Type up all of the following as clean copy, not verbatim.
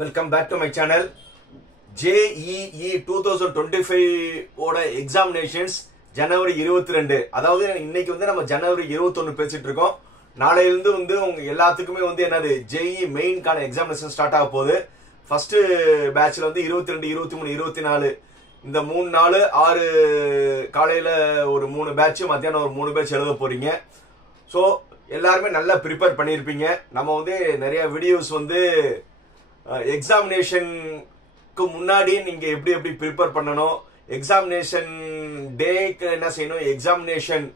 Welcome back to my channel. JEE 2025 ஓட examinations ஜனவரி 22. அதாவது இன்னைக்கு வந்து நம்ம ஜனவரி 21 பேசிட்டு இருக்கோம். நாளையில இருந்து வந்து உங்க எல்லாத்துக்குமே வந்து என்னது JEE மெயின்கான எக்ஸாமினேஷன் ஸ்டார்ட் ஆக போகுது. ஃபர்ஸ்ட் பேட்ச்ல வந்து 22, 23, 24 இந்த 3 நாள் 6 காலையில ஒரு 3 பேட்ச், மத்தியானம் ஒரு 3 பேட்ச் எழுத போறீங்க. ஸோ எல்லாருமே நல்லா ப்ரிப்பேர் பண்ணியிருப்பீங்க. நம்ம வந்து நிறைய வீடியோஸ் வந்து எக்ஸாமினேஷனுக்கு முன்னாடி நீங்க எப்படி எப்படி ப்ரிப்பேர் பண்ணணும், எக்ஸாமினேஷன் டேக்கு என்ன செய்யணும், எக்ஸாமினேஷன்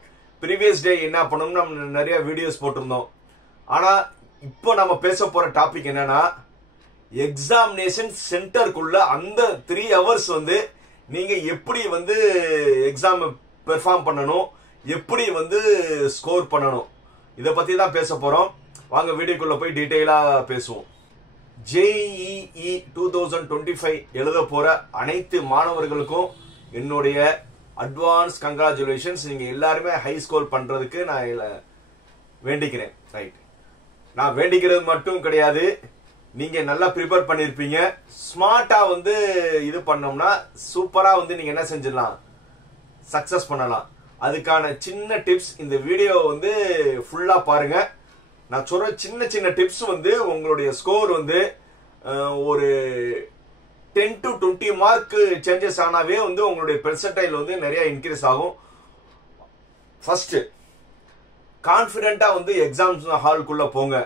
ப்ரீவியஸ் டே என்ன பண்ணணும், நம்ம நிறைய வீடியோஸ் போட்டிருந்தோம். ஆனா இப்போ நம்ம பேச போற டாபிக் என்னன்னா, எக்ஸாமினேஷன் சென்டருக்குள்ள அந்த 3 hours வந்து நீங்க எப்படி வந்து எக்ஸாம் பெர்ஃபார்ம் பண்ணணும், எப்படி வந்து ஸ்கோர் பண்ணணும், இதை பத்தி தான் பேச போறோம். வாங்க வீடியோக்குள்ள போய் டீட்டெயிலா பேசுவோம். JEE 2025 எழுத போற அனைத்து மாணவர்களுக்கும் என்னுடைய அட்வான்ஸ் கங்க்ராச்சுலேஷன்ஸ். நீங்க எல்லாருமே ஹை ஸ்கோர் பண்றதுக்கு நான் வேண்டிக்கிறேன். ரைட், நான் வேண்டிக்கிறது மட்டும் கிடையாது, நீங்க நல்லா ப்ரிப்பேர் பண்ணிருப்பீங்க. ஸ்மார்ட்டா வந்து இது பண்ணோம்னா சூப்பரா வந்து நீங்க என்ன செஞ்சிடலாம், சக்சஸ் பண்ணலாம். அதுக்கான சின்ன டிப்ஸ் இந்த வீடியோ வந்து ஃபுல்லா பாருங்க. நான் சொல்ற சின்ன சின்ன டிப்ஸ் வந்து உங்களுடைய ஸ்கோர் வந்து ஒரு 10 to 20 மார்க் சேஞ்சஸ் ஆனாவே வந்து உங்களுடைய பெர்சன்டைல் வந்து நிறைய இன்க்ரீஸ் ஆகும். ஃபர்ஸ்ட் கான்பிடென்ட்டா வந்து எக்ஸாம் ஹால்குள்ள போங்க.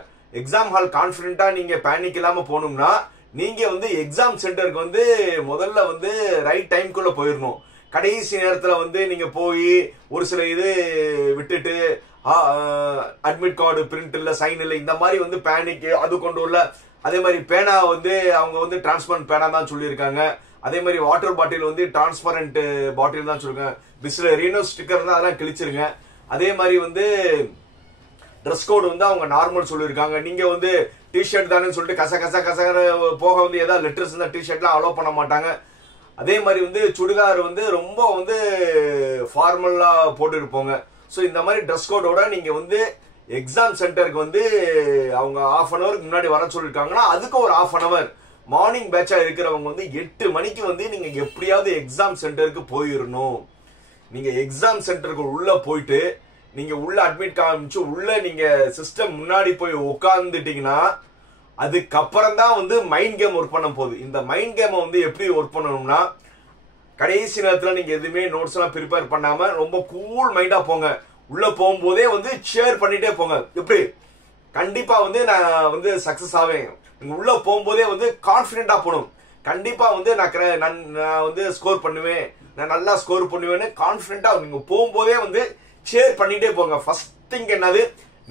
எக்ஸாம் ஹால் கான்பிடென்ட்டா நீங்க பேனிக் இல்லாம போகணும்னா நீங்க வந்து எக்ஸாம் சென்டருக்கு வந்து முதல்ல வந்து ரைட் டைம்குள்ள போயிடணும். கடைசி நேரத்துல வந்து நீங்க போய் ஒரு சில இது விட்டுட்டு அட்மிட் கார்டு பிரிண்ட் இல்ல, சைன் இல்ல, இந்த மாதிரி வந்து பேனிக் அது கொண்டு வரல. அதே மாதிரி பேனா வந்து அவங்க வந்து டிரான்ஸ்பரண்ட் பேனா தான் சொல்லியிருக்காங்க. அதே மாதிரி வாட்டர் பாட்டில் வந்து டிரான்ஸ்பரண்ட் பாட்டில் தான் சொல்லிருக்காங்க. பிஸ்லரினோ ஸ்டிக்கர் தான், அதெல்லாம் கிழிச்சிருங்க. அதே மாதிரி வந்து ட்ரெஸ் கோடு வந்து அவங்க நார்மல் சொல்லியிருக்காங்க. நீங்க வந்து டிஷர்ட் தானே சொல்லிட்டு கச கச கச போக வந்து ஏதாவது லெட்டர்ஸ் இருந்தா டிஷர்ட்லாம் அலோவ் பண்ண மாட்டாங்க. அதே மாதிரி வந்து சுடிதார் வந்து ரொம்ப வந்து ஃபார்மலா போட்டு இருப்போங்க. ஸோ இந்த மாதிரி ட்ரெஸ் கோடோட நீங்க வந்து எக்ஸாம் சென்டருக்கு வந்து அவங்க 1/2 an hour முன்னாடி வர சொல்லிருக்காங்கன்னா அதுக்கு ஒரு 1/2 an hour மார்னிங் பேட்சா இருக்கிறவங்க வந்து 8 மணிக்கு வந்து நீங்க எப்படியாவது எக்ஸாம் சென்டருக்கு போயிடணும். நீங்க எக்ஸாம் சென்டருக்கு உள்ள போயிட்டு நீங்க உள்ள அட்மிட் காமிச்சு உள்ள நீங்க சிஸ்டம் முன்னாடி போய் உட்கார்ந்துட்டீங்கன்னா அதுக்கப்புறம் தான் வந்து மைண்ட் கேம் ஒர்க் பண்ண போகுது. இந்த மைண்ட் கேமை வந்து எப்படி ஒர்க் பண்ணணும்னா, கடைசி நேரத்தில் நீங்க எதுவுமே நோட்ஸ் எல்லாம் ப்ரிப்பேர் பண்ணாம ரொம்ப கூல் மைண்டா போங்க. உள்ள போகும்போதே வந்து ஷேர் பண்ணிட்டே போங்க. எப்படி கண்டிப்பா வந்து நான் வந்து சக்சஸ் ஆவேன். நீங்க உள்ள போகும்போதே வந்து கான்பிடென்டா போகணும். கண்டிப்பா வந்து நான் வந்து ஸ்கோர் பண்ணுவேன், நான் நல்லா ஸ்கோர் பண்ணுவேன்னு கான்பிடென்டா நீங்க போகும்போதே வந்து ஷேர் பண்ணிட்டே போங்க. ஃபர்ஸ்ட் திங் என்னது,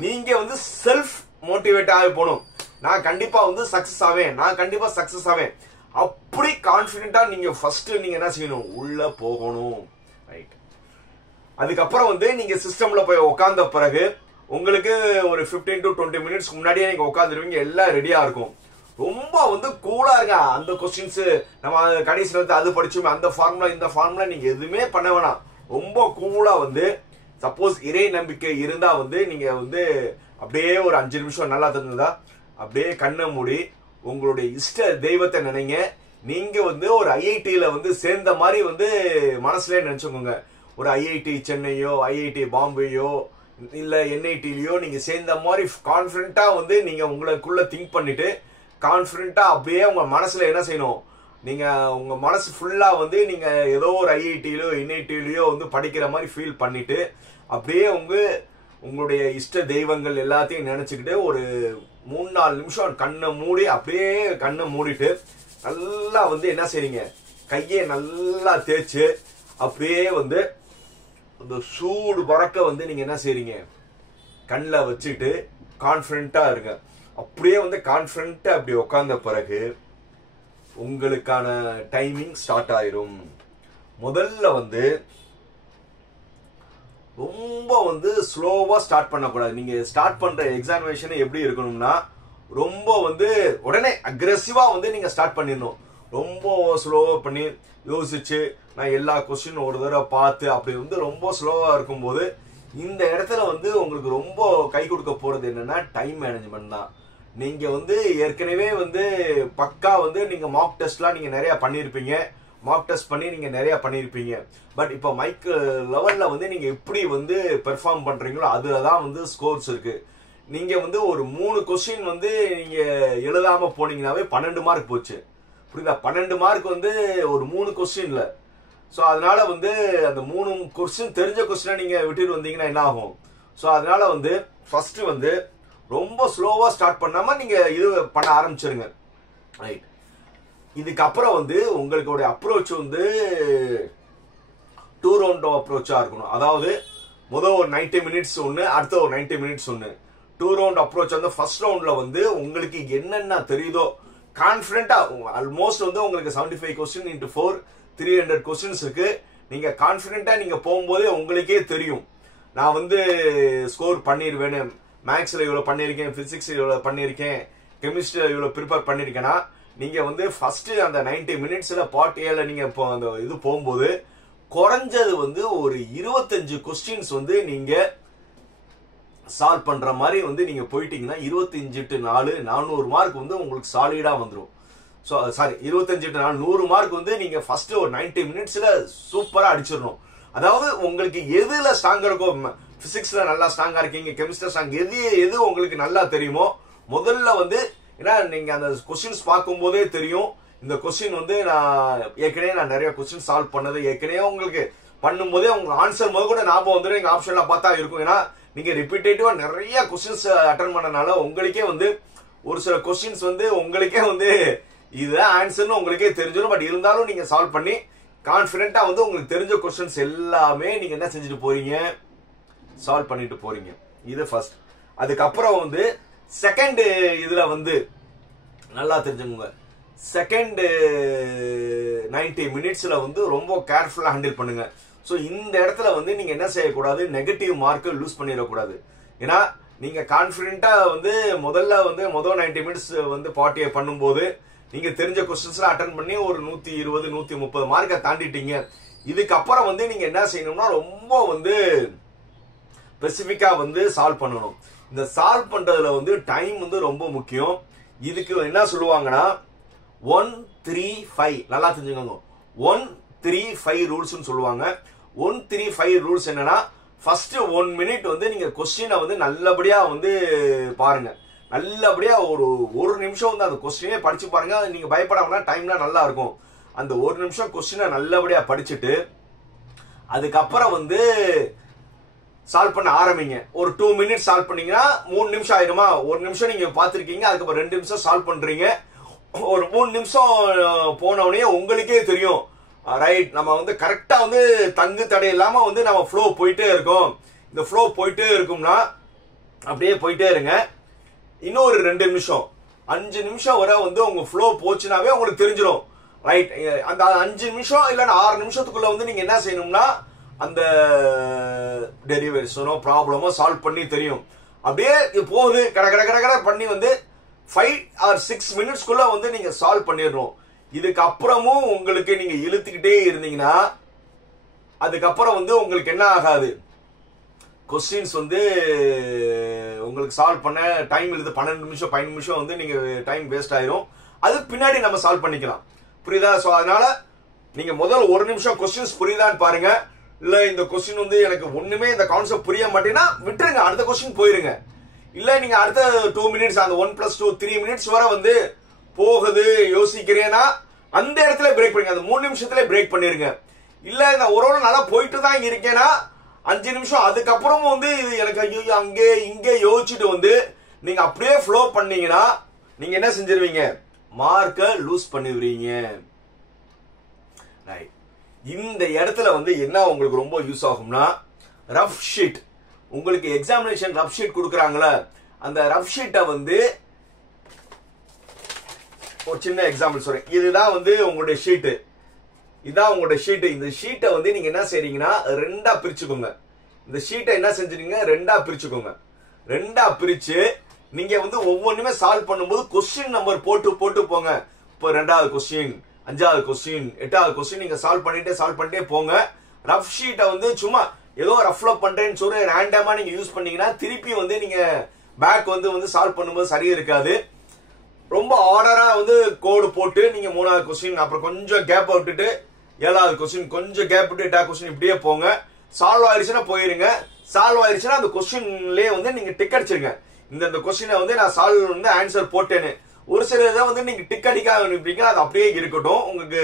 நீங்க வந்து செல்ஃப் மோட்டிவேட் ஆகி போகணும். நான் கண்டிப்பா வந்து சக்சஸ் ஆவேன், நான் கண்டிப்பா சக்சஸ் ஆவேன், அப்படி கான்பிடென்ட்டா நீங்க ஃபர்ஸ்ட் நீங்க என்ன செய்யணும், உள்ள போகணும். ரைட், அதுக்கப்புறம் வந்து நீங்க சிஸ்டம்ல போய் உட்கார்ந்த பிறகு உங்களுக்கு ஒரு 15 to 20 minutes முன்னாடியே நீங்க உட்காந்துருவீங்க. எல்லாம் ரெடியா இருக்கும். ரொம்ப வந்து கூலா இருங்க. அந்த கொஸ்டின்ஸ் நம்ம கடைசி நேரத்தை அது படிச்சுமே, அந்த ஃபார்முலா இந்த ஃபார்முலா நீங்க எதுவுமே பண்ண வேணாம். ரொம்ப கூலா வந்து சப்போஸ் இறை நம்பிக்கை இருந்தா வந்து நீங்க வந்து அப்படியே ஒரு 5 நிமிஷம் நல்லா தந்ததா அப்படியே கண்ணை மூடி உங்களுடைய இஷ்ட தெய்வத்தை நினைங்க. நீங்க வந்து ஒரு IIT-ல வந்து சேர்ந்த மாதிரி வந்து மனசுல நினைச்சுக்கோங்க. ஒரு IIT சென்னையோ, IIT பாம்பேயோ, இல்ல NIT-லயோ நீங்க சேர்ந்த மாதிரி கான்பிடென்ட்டா வந்து நீங்க உங்களுக்குள்ள திங்க் பண்ணிட்டு கான்பிடென்ட்டா அப்படியே உங்க மனசுல என்ன செய்யணும், நீங்க உங்க மனசு ஃபுல்லா வந்து நீங்க ஏதோ ஒரு IIT-லயோ NIT-லயோ வந்து படிக்கிற மாதிரி ஃபீல் பண்ணிட்டு அப்படியே உங்களுடைய இஷ்ட தெய்வங்கள் எல்லாத்தையும் நினைச்சுக்கிட்டு ஒரு 3-4 நிமிஷம் கண்ணை மூடி அப்படியே கண்ணை மூடிட்டு நல்லா வந்து என்ன செய்றீங்க, கையை நல்லா தேய்ச்சு அப்படியே வந்து அந்த சூடு பறக்க வந்து நீங்க என்ன செய்றீங்க, கண்ணில் வச்சுட்டு கான்பிடென்ட்டா இருங்க. அப்படியே வந்து கான்பிடென்ட்டா அப்படி உட்கார்ந்த பிறகு உங்களுக்கான டைமிங் ஸ்டார்ட் ஆயிரும். முதல்ல வந்து ரொம்ப வந்து ஸ்லோவா ஸ்டார்ட் பண்ணக்கூடாது. நீங்க ஸ்டார்ட் பண்ற எக்ஸாமினேஷன் எப்படி இருக்கணும்னா, ரொம்ப வந்து உடனே அக்ரெசிவா வந்து நீங்க ஸ்டார்ட் பண்ணிடணும். ரொம்ப ஸ்லோவா பண்ணி யோசிச்சு நான் எல்லா கொஸ்டின் ஒரு தடவை பார்த்து அப்படி வந்து ரொம்ப ஸ்லோவா இருக்கும்போது இந்த இடத்துல வந்து உங்களுக்கு ரொம்ப கை கொடுக்க போறது என்னன்னா டைம் மேனேஜ்மெண்ட் தான். நீங்க வந்து ஏற்கனவே வந்து பக்கா வந்து நீங்க மார்க் டெஸ்ட்லாம் நீங்க நிறைய பண்ணிருப்பீங்க, மார்க் டெஸ்ட் பண்ணி நீங்க நிறைய பண்ணிருப்பீங்க. பட் இப்போ மைக் லெவல்ல வந்து நீங்க எப்படி வந்து பெர்ஃபார்ம் பண்றீங்களோ அதுலதான் வந்து ஸ்கோர்ஸ் இருக்கு. நீங்க வந்து ஒரு 3 கொஸ்டின் வந்து நீங்க எழுதாம போனீங்கன்னாவே 12 மார்க் போச்சு. புரியுதா? 12 மார்க் வந்து ஒரு 3 கொஸ்டின்ல. ஸோ அதனால வந்து அந்த 3 கொஸ்டின் தெரிஞ்ச கொஸ்டினை நீங்க விட்டுட்டு வந்தீங்கன்னா என்ன ஆகும்? ஸோ அதனால வந்து ஃபர்ஸ்ட் வந்து ரொம்ப ஸ்லோவா ஸ்டார்ட் பண்ணாம நீங்க இது பண்ண ஆரம்பிச்சிருங்க. ரைட். இதுக்கப்புறம் வந்து உங்களுடைய அப்ரோச் வந்து 2 ரவுண்ட் அப்ரோச்சா இருக்கணும். அதாவது முதல் ஒரு 90 மினிட்ஸ் ஒன்று, அடுத்த ஒரு 90 மினிட்ஸ் ஒன்று. 2 ரவுண்ட் அப்ரோச் வந்து ஃபர்ஸ்ட் ரவுண்ட்ல வந்து உங்களுக்கு என்னென்ன தெரியுதோ கான்பிடண்டா, ஆல்மோஸ்ட் வந்து உங்களுக்கு 75 கொஸ்டின் இன்டு 4 300 கொஸ்டின்ஸ் இருக்கு. நீங்க கான்பிடண்டா நீங்க போகும்போதே உங்களுக்கே தெரியும் நான் வந்து ஸ்கோர் பண்ணிடுவேன்னு. மேக்ஸ்ல இவ்வளவு பண்ணிருக்கேன், பிசிக்ஸ் இவ்வளவு பண்ணிருக்கேன், கெமிஸ்ட்ரியில இவ்வளவு ப்ரிப்பேர் பண்ணிருக்கேன்னா நீங்க வந்து ஃபர்ஸ்ட் அந்த 90 மினிட்ஸ்ல பார்ட் ஏல நீங்க அந்த இது போகும்போது குறைஞ்சது வந்து ஒரு 25 கொஸ்டின்ஸ் வந்து நீங்க சால்வ் பண்ற மாதிரி வந்து நீங்க போயிட்டீங்கன்னா 25×4 400 மார்க் வந்து உங்களுக்கு சாலிடா வந்துடும். ஸோ சாரி 25×4 100 மார்க் வந்து நீங்க ஃபர்ஸ்ட் ஒரு 90 மினிட்ஸ்ல சூப்பரா அடிச்சிடணும். அதாவது உங்களுக்கு எதுல ஸ்ட்ராங்கா இருக்கோ, பிசிக்ஸ்ல நல்லா ஸ்ட்ராங்கா இருக்கீங்க, கெமிஸ்ட்ரி ஸ்ட்ராங், எது உங்களுக்கு நல்லா தெரியுமோ முதல்ல வந்து, ஏன்னா நீங்க அந்த கொஸ்டின்ஸ் பார்க்கும் போதே தெரியும் இந்த கொஸ்டின் வந்து நான் நிறைய கொஸ்டின் சால்வ் பண்ணது ஏற்கனவே உங்களுக்கு பண்ணும்போதே உங்க ஆன்சர் முதல் கூட ஞாபகம் வந்துடும். எங்க ஆப்ஷன்ல பார்த்தா இருக்கும். ஏன்னா நீங்க ரிப்பீட்டேட்டிவா நிறைய கொஸ்டின்ஸ் அட்டன் பண்ணனால உங்களுக்கே வந்து ஒரு சில கொஸ்டின்ஸ் வந்து உங்களுக்கே வந்து இதுதான் ஆன்சர்னு உங்களுக்கே தெரிஞ்சிடும். பட் இருந்தாலும் நீங்க சால்வ் பண்ணி கான்பிடண்டா வந்து உங்களுக்கு தெரிஞ்ச கொஸ்டின்ஸ் எல்லாமே நீங்க என்ன செஞ்சுட்டு போறீங்க, சால்வ் பண்ணிட்டு போறீங்க. இது ஃபர்ஸ்ட். அதுக்கப்புறம் வந்து செகண்ட் இதுல வந்து நல்லா தெரிஞ்சுங்க, செகண்ட் 90 மினிட்ஸ்ல வந்து ரொம்ப கேர்ஃபுல்லா ஹேண்டில் பண்ணுங்க. ஸோ இந்த இடத்துல வந்து நீங்க என்ன செய்யக்கூடாது, நெகட்டிவ் மார்க்கை லூஸ் பண்ணிடக்கூடாது. ஏன்னா நீங்க கான்பிடண்டா வந்து முதல்ல வந்து முதல் 90 மினிட்ஸ் வந்து பார்ட்டியை பண்ணும்போது நீங்க தெரிஞ்ச கொஸ்டின்ஸ்ல அட்டன் பண்ணி ஒரு 120 130 மார்க்கை தாண்டிட்டீங்க. இதுக்கப்புறம் வந்து நீங்க என்ன செய்யணும்னா ரொம்ப வந்து ஸ்பெசிபிக்கா வந்து சால்வ் பண்ணணும். இந்த சால்வ் பண்றதுல வந்து டைம் வந்து ரொம்ப முக்கியம். இதுக்கு என்ன சொல்லுவாங்கன்னா 1-3-5 நல்லா தெரிஞ்சுக்கோங்க. 1-3-5 ரூல்ஸ் சொல்லுவாங்க. 1-3-5 ரூல்ஸ் என்னன்னா, ஃபர்ஸ்ட் 1 மினிட் வந்து நீங்க கொஸ்டினை வந்து நல்லபடியா வந்து பாருங்க. நல்லபடியா ஒரு நிமிஷம் வந்து அந்த கொஸ்டினே படிச்சு பாருங்க. நீங்க பயப்படாம டைம்லாம் நல்லா இருக்கும். அந்த ஒரு நிமிஷம் கொஸ்டினை நல்லபடியா படிச்சுட்டு அதுக்கப்புறம் வந்து சால்வ் பண்ண ஆரம்பிங்க. ஒரு 2 மினிட்ஸ் சால்வ் பண்ணீங்கன்னா 3 நிமிஷம் ஆயிருமா? 1 நிமிஷம் நீங்க பாத்திருக்கீங்க, அதுக்கப்புறம் 2 நிமிஷம் சால்வ் பண்றீங்க. ஒரு 3 நிமிஷம் போனவனே உங்களுக்கே தெரியும், ரைட் நம்ம வந்து கரெக்டா வந்து தங்கு தடை இல்லாம வந்து நம்ம ஃப்ளோ போயிட்டே இருக்கோம். இந்த ஃப்ளோ போயிட்டே இருக்கும்னா அப்படியே போயிட்டே இருங்க. இன்னொரு 2 நிமிஷம் 5 நிமிஷம் வரை வந்து உங்க ஃப்ளோ போச்சுனாவே உங்களுக்கு தெரிஞ்சிடும். ரைட், அந்த 5 நிமிஷம் இல்லைன்னா 6 நிமிஷத்துக்குள்ள வந்து நீங்க என்ன செய்யணும்னா அந்த டெரிவேஷனோ ப்ராப்ளமோ சால்வ் பண்ணி தெரியும். அப்படியே போகுது கட கட கட கட பண்ணி வந்து 5 or 6 மினிட்ஸ்க்குள்ள வந்து நீங்க சால்வ் பண்ணிடணும். இதுக்கப்புறமும் உங்களுக்கு நீங்க இழுத்துக்கிட்டே இருந்தீங்கன்னா அதுக்கப்புறம் வந்து உங்களுக்கு என்ன ஆகாது, கொஸ்டின்ஸ் வந்து உங்களுக்கு சால்வ் பண்ண டைம் இழுது 12 நிமிஷம் 15 நிமிஷம் வந்து நீங்க டைம் வேஸ்ட் ஆயிரும். அது பின்னாடி நம்ம சால்வ் பண்ணிக்கலாம். புரியுதா? சோ அதனால நீங்க முதல் 1 நிமிஷம் கொஸ்டின்ஸ் புரியுதான்னு பாருங்க. இல்ல இந்த கொஸ்டின் வந்து எனக்கு ஒண்ணுமே இந்த கான்செப்ட் புரிய மாட்டேன்னா விட்டுருங்க, அடுத்த கொஸ்டின் போயிருங்க. இல்ல நீங்க அடுத்த 2 மினிட்ஸ் அந்த 1+2 3 மினிட்ஸ் வரை வந்து போகுது யோசிக்கிறேன்னா அந்த இடத்துல பிரேக் பண்ணுங்க. அந்த 3 நிமிஷத்துல பிரேக் பண்ணிருங்க. இல்ல இந்த ஒரு நல்லா போயிட்டு தான் இருக்கேன்னா 5 நிமிஷம் அதுக்கப்புறமும் வந்து இது எனக்கு ஐயோ அங்கே இங்கே யோசிச்சுட்டு வந்து நீங்க அப்படியே ஃப்ளோ பண்ணீங்கன்னா நீங்க என்ன செஞ்சிருவீங்க, மார்க்கை லூஸ் பண்ணிடுவீங்க. ரைட், இந்த இடத்துல வந்து என்ன உங்களுக்கு ரொம்ப யூஸ் ஆகும்னா ரஃப் ஷீட். உங்களுக்கு எக்ஸாமினேஷன் ரஃப் ஷீட் கொடுக்குறாங்களே, அந்த ரஃப் ஷீட்டை வந்து ஒரு சின்ன எக்ஸாம்பிள் சொல்றேன். இதுதான் வந்து உங்களுடைய ஷீட்டு, இதான் உங்களுடைய ஷீட்டு. இந்த ஷீட்டை வந்து நீங்க என்ன செய்றீங்கன்னா 2ஆ பிரிச்சுக்கோங்க. இந்த ஷீட்டை என்ன செஞ்சிருங்க, 2ஆ பிரிச்சுக்கோங்க. 2ஆ பிரிச்சு நீங்க வந்து ஒவ்வொன்றுமே சால்வ் பண்ணும்போது கொஸ்டின் நம்பர் போட்டு போட்டு போங்க. இப்போ 2வது கொஸ்டின், 5வது கொஸ்டின், 8வது கொஸ்டின் நீங்க சால்வ் பண்ணிட்டே போங்க. ரஃப் ஷீட்டை வந்து சும்மா ஏதோ ரஃப்ல பண்றேன்னு சொல்லி ரேண்டமா நீங்க யூஸ் பண்ணீங்கன்னா திருப்பி வந்து நீங்க பேக் வந்து சால்வ் பண்ணும்போது சரியா இருக்காது. ரொம்ப ஆர்டரா வந்து கோடு போட்டு நீங்க 3வது கொஸ்டின் அப்புறம் கொஞ்சம் கேப் விட்டுட்டு 7வது கொஸ்டின் கொஞ்சம் கேப் விட்டு 8வது கொஸ்டின் இப்படியே போங்க. சால்வ் ஆயிடுச்சுன்னா போயிருங்க. சால்வ் ஆயிடுச்சுன்னா அந்த கொஸ்டின்லயே வந்து நீங்க டிக் அடிச்சிருங்க. இந்த கொஸ்டினை வந்து நான் சால்வ் வந்து ஆன்சர் போட்டேன்னு. ஒரு சில இதை வந்து நீங்க டிக் அடிக்காம இருப்பீங்க, அது அப்படியே இருக்கட்டும். உங்களுக்கு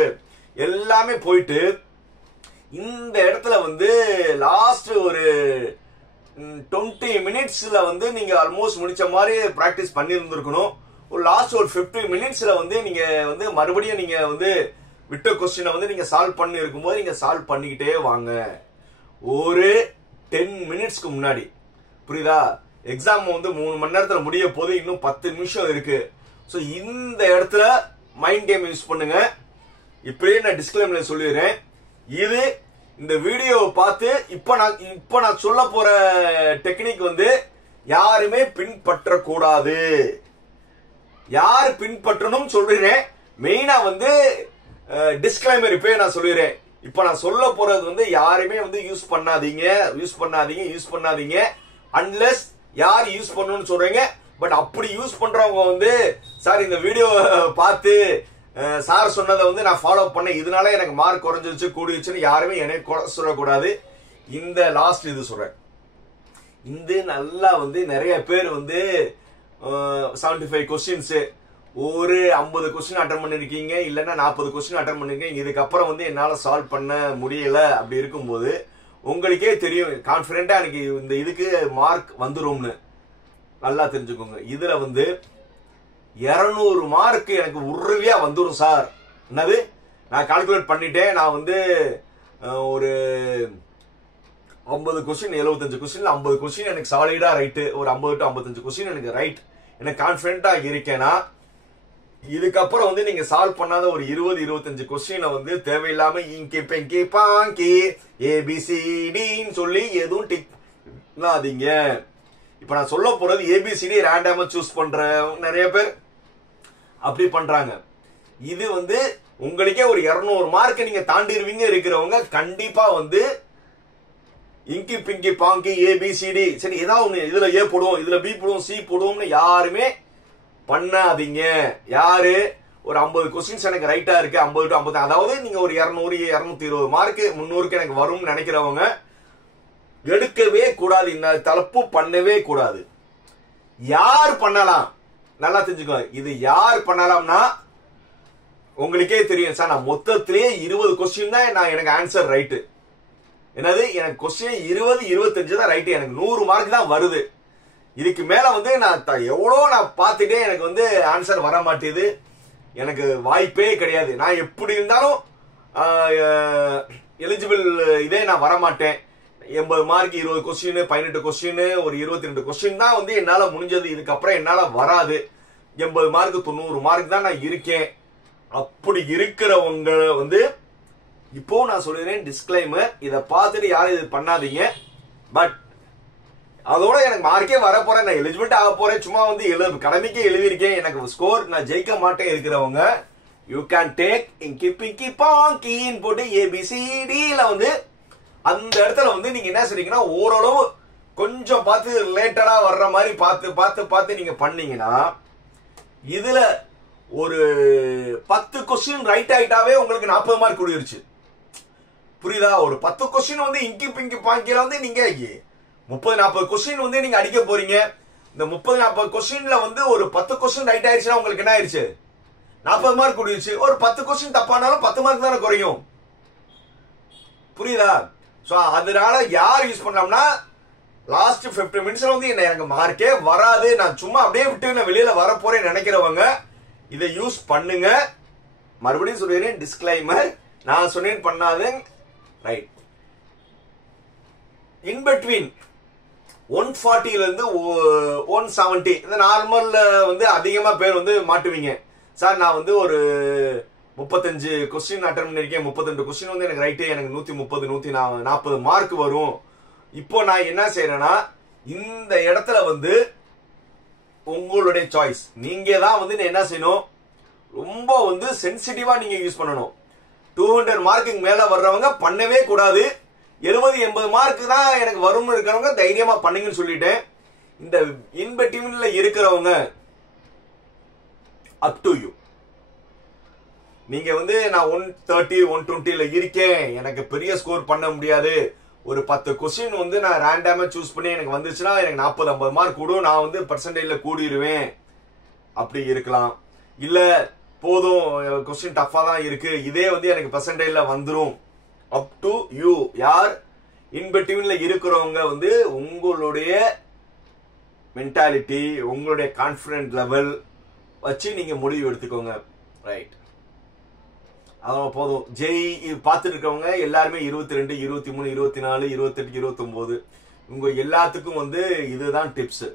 எல்லாமே போயிட்டு இந்த இடத்துல வந்து லாஸ்ட் ஒரு 20 மினிட்ஸ்ல வந்து நீங்க ஆல்மோஸ்ட் முடிச்ச மாதிரி பிராக்டிஸ் பண்ணி இருந்திருக்கணும். ஒரு லாஸ்ட் ஒரு 50 மினிட்ஸ்ல வந்து நீங்க வந்து மறுபடியும் நீங்க வந்து விட்ட கொஸ்டினை வந்து நீங்க சால்வ் பண்ணி இருக்கும்போது நீங்க சால்வ் பண்ணிக்கிட்டே வாங்க. ஒரு 10 மினிட்ஸ்க்கு முன்னாடி, புரியுதா? எக்ஸாம் வந்து 3 மணி நேரத்துல முடிய போது, இன்னும் 10 நிமிஷம் இருக்கு. ஸோ இந்த இடத்துல மைண்ட் கேம் யூஸ் பண்ணுங்க. இப்படியே நான் டிஸ்க்ளைமர்ல சொல்லிடுறேன். இது இந்த வீடியோவை பார்த்து இப்ப நான் சொல்ல போற டெக்னிக் வந்து யாருமே பின்பற்ற கூடாது. யார் பின்பற்றணும் சொல்றேன். மெயினா வந்து டிஸ்க்ளைமர் இப்பவே நான் சொல்லிடுறேன். இப்ப நான் சொல்ல போறது வந்து யாருமே வந்து யூஸ் பண்ணாதீங்க அன்லெஸ் யார் யூஸ் பண்ணணும்னு சொல்றீங்க. பட் அப்படி யூஸ் பண்றவங்க வந்து சார் இந்த வீடியோ பார்த்து சார் சொன்னதை வந்து நான் ஃபாலோ பண்ணேன், இதனால எனக்கு மார்க் குறைஞ்சிருச்சு கூடிடுச்சுன்னு யாருமே எனக்கு சொல்லக்கூடாது. இந்த லாஸ்ட் இது சொல்றேன். இந்த நல்லா வந்து நிறைய பேர் வந்து 75 கொஸ்டின்ஸ் ஒரு 50 கொஸ்டின் அட்டன் பண்ணிருக்கீங்க, இல்லைன்னா 40 கொஸ்டின் அட்டன் பண்ணிருக்கீங்க. இதுக்கப்புறம் வந்து என்னால சால்வ் பண்ண முடியல. அப்படி இருக்கும்போது உங்களுக்கே தெரியும் கான்பிடென்டா எனக்கு இந்த இதுக்கு மார்க் வந்துரும்னு. நல்லா தெரிஞ்சுக்கோங்க. இதுல வந்து 200 மார்க் எனக்கு உறுதியா வந்துடும் சார். என்னது நான் கால்குலேட் பண்ணிட்டேன். நான் வந்து ஒரு 50 கொஸ்டின் 75 கொஸ்டின் 50 கொஸ்டின் எனக்கு சாலிடா ரைட்டு, ஒரு 50 to 55 கொஸ்டின் எனக்கு ரைட், எனக்கு கான்பிடென்டா இருக்கேன்னா இதுக்கப்புறம் வந்து நீங்க சால்வ் பண்ணாத ஒரு 20-25 கொஸ்டினை வந்து தேவையில்லாம இங்கி பெங்கி பாங்கி ஏபிசிடின்னு சொல்லி எதுவும் டிக் பண்ணாதீங்க. இப்ப நான் சொல்ல போறது ஏபிசிடி ரேண்டமா சூஸ் பண்ற நிறைய பேர் அப்படி பண்றாங்க. இது வந்து உங்களுக்கே ஒரு 200 மார்க் நீங்க தாண்டிடுவீங்க இருக்கிறவங்க கண்டிப்பா வந்து இங்கி பிங்கி பாங்கி ஏபிசிடி சரி ஏதாவது ஒண்ணு இதுல ஏ போடுவோம், இதுல பி போடுவோம், சி போடுவோம்னு யாருமே பண்ணாதீங்க. யாரு ஒரு 50 கொஸ்டின்ஸ் எனக்கு ரைட்டா இருக்கு 50 to 50, அதாவது நீங்க ஒரு 200-220 மார்க் 300க்கு எனக்கு வரும்னு நினைக்கிறவங்க எடுக்கவே கூடாது. இந்த தப்பு பண்ணவே கூடாது. யார் பண்ணலாம் நல்லா தெரிஞ்சுக்கோ. இது யார் பண்ணலாம்னா உங்களுக்கே தெரியும் சார், நான் மொத்தத்திலேயே 20 கொஸ்டின் தான் நான் எனக்கு ஆன்சர் ரைட்டு. என்னது எனக்கு கொஸ்டின் 20-25 தான் ரைட்டு, எனக்கு 100 மார்க் தான் வருது. இதுக்கு மேல வந்து நான் எவ்வளோ நான் பார்த்துட்டே எனக்கு வந்து ஆன்சர் வர மாட்டேது, எனக்கு வாய்ப்பே கிடையாது. நான் எப்படி இருந்தாலும் எலிஜிபிள் இதே நான் வரமாட்டேன். 80 மார்க் 20 கொஸ்டின் 18 கொஸ்டின் ஒரு 22 கொஸ்டின் தான் வந்து என்னால முடிஞ்சது. இதுக்கப்புறம் என்னால வராது. 80 மார்க் 90 மார்க் தான் நான் இருக்கேன். அப்படி இருக்கிறவங்க வந்து இப்போ நான் சொல்றேன் டிஸ்க்ளைமர், இதை பார்த்துட்டு யாரும் இது பண்ணாதீங்க. பட் அதோட எனக்கு மார்க்கே வர போறேன், நான் எலிஜிபிலிட்டி ஆக போறேன், சும்மா வந்து கடமைக்கே எழுதியிருக்கேன், எனக்கு ஸ்கோர் நான் ஜெயிக்க மாட்டேன் இருக்கிறவங்க யூ கேன் டேக் இங்கி பிங்கி பாங்கின்னு போட்டு ஏபிசிடில வந்து அந்த இடத்துல வந்து நீங்க என்ன சொல்றீங்கன்னா ஓரளவு கொஞ்சம் பார்த்து ரிலேட்டடா வர்ற மாதிரி பார்த்து நீங்க பண்ணீங்கன்னா இதுல ஒரு 10 கொஸ்டின் ரைட் ஆயிட்டாவே உங்களுக்கு 40 மார்க் கூடிருச்சு. புரியுதா? ஒரு 10 கொஸ்டின் வந்து இங்கி பிங்கி பாங்கில வந்து நீங்க 30-40 கொஸ்டின் வந்து நீங்க அடிக்க போறீங்க. இந்த 30-40 கொஸ்டின்ல வந்து ஒரு 10 கொஸ்டின் ரைட் ஆயிடுச்சுன்னா உங்களுக்கு என்ன ஆயிடுச்சு 40 மார்க் கூடிருச்சு. ஒரு 10 கொஸ்டின் தப்பானாலும் 10 மார்க் தானே குறையும். புரியுதா? சோ அதனால யார் யூஸ் பண்ணலாம்னா லாஸ்ட் 50 மினிட்ஸ்ல வந்து எனக்கு மார்க்கே வராது, நான் சும்மா அப்படியே விட்டு நான் வெளியில வர போறேன்னு நினைக்கிறவங்க இதை யூஸ் பண்ணுங்க. மறுபடியும் சொல்றேன் டிஸ்க்ளைமர், நான் சொன்னேன் பண்ணாது ரைட். இன் பிட்வீன் 140ல இருந்து 170 இந்த நார்மல் வந்து அதிகமா பேர் வந்து மாட்டுவீங்க. சார் நான் வந்து ஒரு 35 கொஸ்டின் அட்டன் பண்ணிருக்கேன், 32 கொஸ்டின் வந்து எனக்கு ரைட்டு, எனக்கு 130-140 மார்க் வரும். இப்போ நான் என்ன செய்யறேன்னா இந்த இடத்துல வந்து உங்களுடைய சாய்ஸ், நீங்க தான் வந்து என்ன செய்யணும், ரொம்ப வந்து சென்சிட்டிவா நீங்க யூஸ் பண்ணணும். 200 மார்க்குக்கு மேல வர்றவங்க பண்ணவே கூடாது. 70-80 மார்க் தான் எனக்கு வரும்னு இருக்கிறவங்க தைரியமா பண்ணுங்கன்னு சொல்லிட்டேன். இந்த இன்பிட்வீன்ல இருக்கிறவங்க அப் டு யூ. நீங்க வந்து நான் 130 120ல இருக்கேன், எனக்கு பெரிய ஸ்கோர் பண்ண முடியாது, ஒரு 10 கொஸ்டின் வந்து நான் ரேண்டமா சூஸ் பண்ணி எனக்கு வந்துச்சுன்னா எனக்கு 40-50 மார்க் கூடும், நான் வந்து பெர்சன்டேஜ்ல கூடிடுவேன், அப்படி இருக்கலாம். இல்ல போதும் கொஸ்டின் டஃபா தான் இருக்கு, இதே வந்து எனக்கு பெர்சன்டேஜ்ல வந்துரும். Up to you. யார் இன்பிட்வீன்ல இருக்கிறவங்க வந்து உங்களுடைய மென்டாலிட்டி, உங்களுடைய கான்பிடன்ட் லெவல் வச்சு நீங்க முடிவு எடுத்துக்கோங்க. ரைட், அதான் போதும். ஜெய் பார்த்துட்டு இருக்கவங்க எல்லாருமே 22, 23, 24, 28, 29 உங்க எல்லாத்துக்கும் வந்து இதுதான் டிப்ஸ்.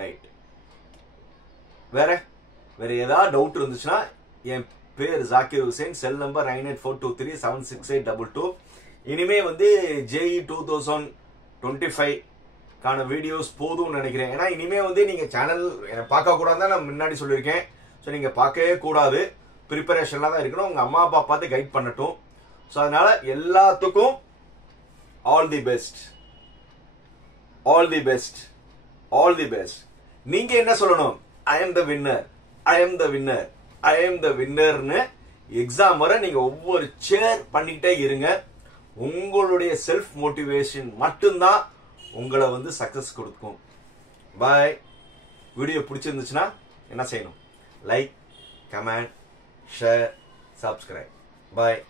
ரைட், வேற ஏதாவது டவுட் இருந்துச்சுன்னா என் பேர் ஜாக்கிர் ஹுசேன், செல் நம்பர் 9842376822. இனிமே வந்து ஜெய் 2025 கான வீடியோஸ் போதும்னு நினைக்கிறேன். ஏன்னா இனிமே வந்து நீங்க சேனல் பார்க்க கூடாதுதான் நான் முன்னாடி சொல்லியிருக்கேன். ஸோ நீங்க பார்க்கவே கூடாது, ப்ரிப்பரேஷன்ல தான் இருக்கணும், உங்க அம்மா அப்பா பார்த்து கைட் பண்ணட்டும். ஸோ அதனால எல்லாத்துக்கும் all the best, all the best, all the best. நீங்க என்ன சொல்லணும்? I am the winner, I am the winner, I am the வின்னர்னு எக்ஸாம் வரை நீங்க ஒவ்வொரு சேர் பண்ணிக்கிட்டே இருங்க. உங்களுடைய செல்ஃப் மோட்டிவேஷன் மட்டும்தான் உங்களை வந்து சக்சஸ் கொடுக்கும். பாய். வீடியோ பிடிச்சிருந்துச்சுன்னா என்ன செய்யணும்? Like, comment, share, subscribe. பாய்.